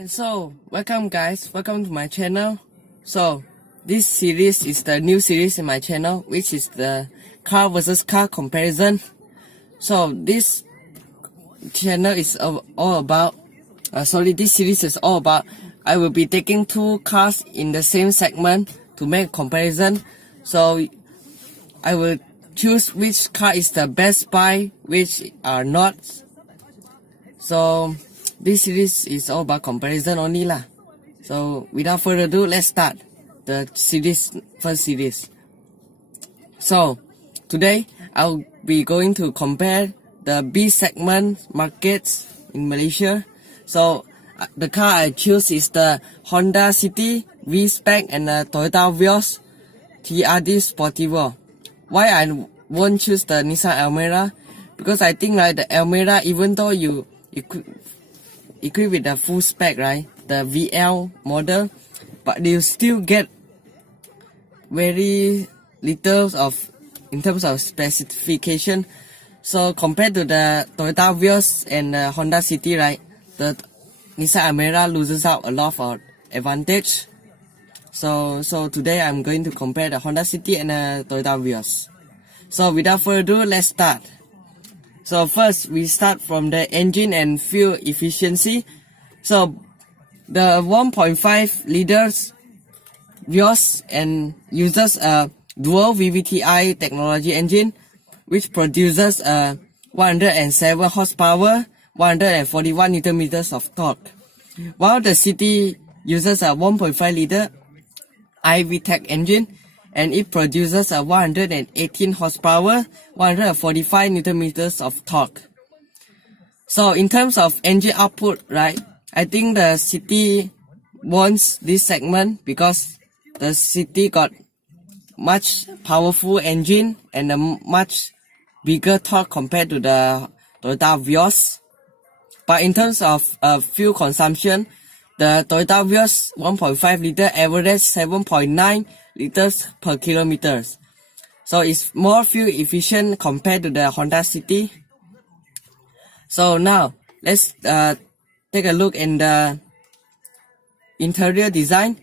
And so, welcome guys, welcome to my channel. So, this series is the new series in my channel, which is the car versus car comparison. So, this channel is all about, this series is all about, I will be taking two cars in the same segment to make a comparison. So, I will choose which car is the best buy, which are not. So, this series is all about comparison only lah. So without further ado, let's start the first series. So today I'll be going to compare the B segment markets in Malaysia. So the car I choose is the Honda City V-Spec and the Toyota Vios TRD Sportivo. Why I won't choose the Nissan Almera? Because I think like the Almera, even though you equipped with the full spec, right, the VL model, but you still get very little of in terms of specification. So compared to the Toyota Vios and the Honda City, right, the Nissan Almera loses out a lot of advantage. So today I'm going to compare the Honda City and the Toyota Vios. So without further ado, let's start. So first, we start from the engine and fuel efficiency. So the 1.5 liters Vios and uses a dual VVTi technology engine, which produces 107 horsepower, 141 Newton meters of torque. While the City uses a 1.5 liter iVTEC engine, and it produces a 118 horsepower, 145 Newton meters of torque. So in terms of engine output, right, I think the City wants this segment because the City got much powerful engine and a much bigger torque compared to the Toyota Vios. But in terms of fuel consumption, the Toyota Vios 1.5 liter average 7.9 liters per kilometer. So it's more fuel efficient compared to the Honda City. So now let's take a look in the interior design.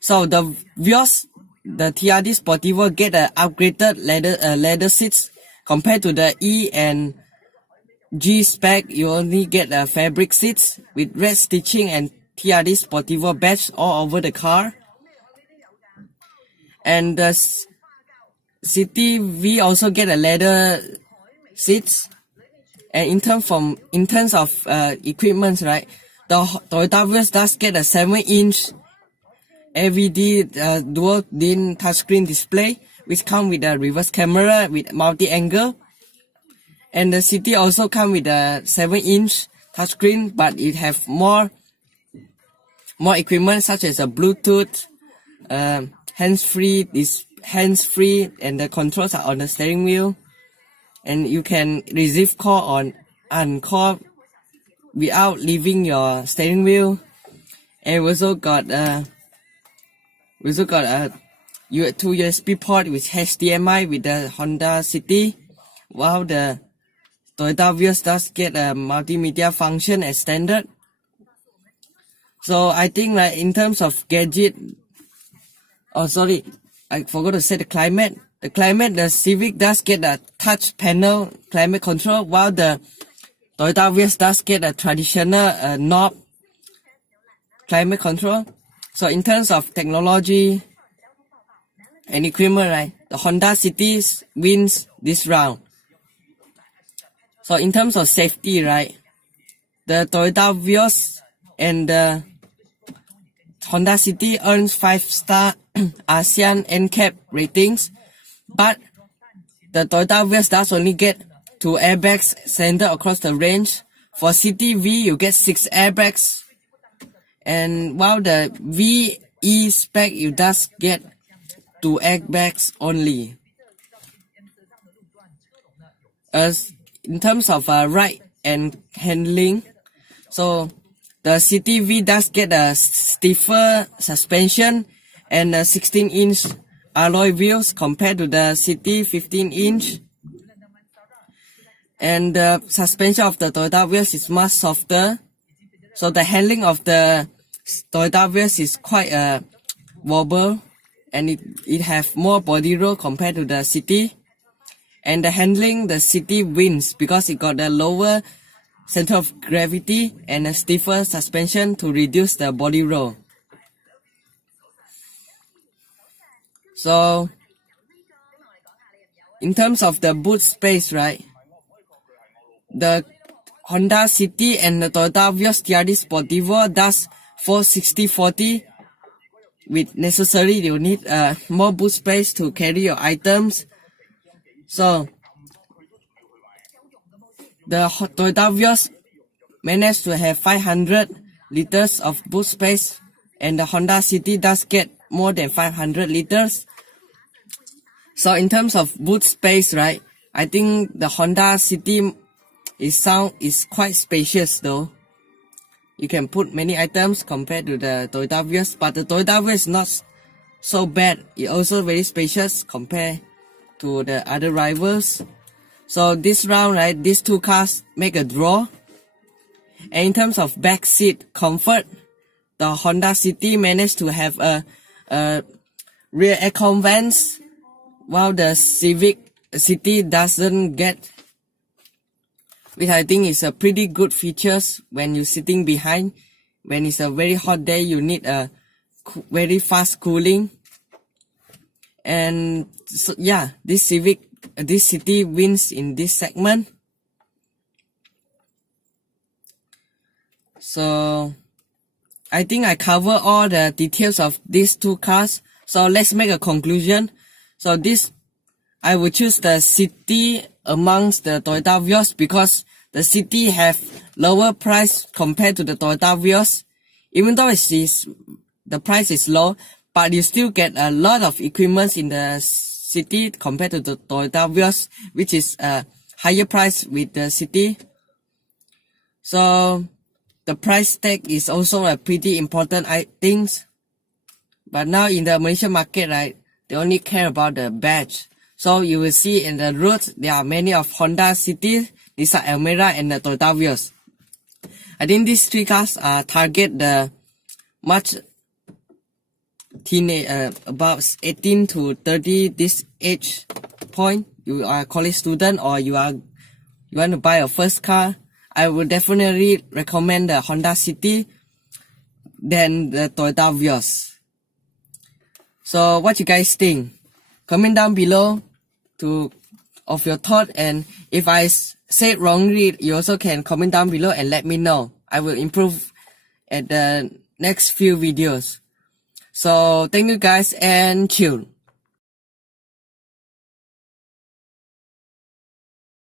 So the Vios, the TRD Sportivo get an upgraded leather seats compared to the E and G spec. You only get fabric seats with red stitching and TRD Sportivo badge all over the car. And the City V also get a leather seats. And in terms of equipment, right, the Toyota Vios does get a 7-inch LED dual DIN touchscreen display, which come with a reverse camera with multi-angle. And the City also come with a 7-inch touchscreen, but it have more equipment such as a Bluetooth, hands-free, and the controls are on the steering wheel, and you can receive call on call without leaving your steering wheel. And we also got a 2 USB port with HDMI with the Honda City, while the Toyota Vios does get a multimedia function as standard. So I think like in terms of gadget, oh sorry, I forgot to say the climate. The Civic does get a touch panel climate control, while the Toyota Vios does get a traditional knob climate control. So in terms of technology and equipment, right, the Honda City wins this round. So in terms of safety, right, the Toyota Vios and the Honda City earns 5-star ASEAN NCAP ratings, but the Toyota Vios does only get 2 airbags centered across the range. For City V, you get 6 airbags, and while the VE spec, you does get 2 airbags only. As in terms of ride and handling, so the City V does get a stiffer suspension and a 16-inch alloy wheels compared to the City 15-inch. And the suspension of the Toyota Vios is much softer So the handling of the Toyota Vios is quite wobble, and it have more body roll compared to the city. And the handling, the city wins because it got a lower center of gravity and a stiffer suspension to reduce the body roll. So in terms of the boot space, right, the Honda City and the Toyota Vios TRD Sportivo does 460/40. With necessary, you need more boot space to carry your items. So the Toyota Vios managed to have 500 liters of boot space, and the Honda City does get more than 500 liters. So in terms of boot space, right, I think the Honda City is quite spacious though. You can put many items compared to the Toyota Vios, but the Toyota Vios is not so bad. It's also very spacious compared to the other rivals. So this round, right, these two cars make a draw. And in terms of back seat comfort, the Honda City managed to have a rear aircon vents, while the Civic City doesn't get, which I think is a pretty good features when you're sitting behind. When it's a very hot day, you need a very fast cooling. And so, yeah, this City wins in this segment. So I think I cover all the details of these two cars. So let's make a conclusion. So I would choose the City amongst the Toyota Vios because the City have lower price compared to the Toyota Vios. Even though the price is low, but you still get a lot of equipment in the City compared to the Toyota Vios, which is a higher price with the City. So the price tag is also a pretty important thing. But now in the Malaysian market, right, they only care about the badge. So you will see in the roads, there are many of Honda City, Nissan Almera, and the Toyota Vios. I think these three cars target the much teenage, about 18 to 30 this age point. You are a college student or you want to buy a first car. I would definitely recommend the Honda City than the Toyota Vios. So what you guys think? Comment down below of your thought, and if I say it wrongly, you also can comment down below and let me know. I will improve at the next few videos. So thank you guys and chill.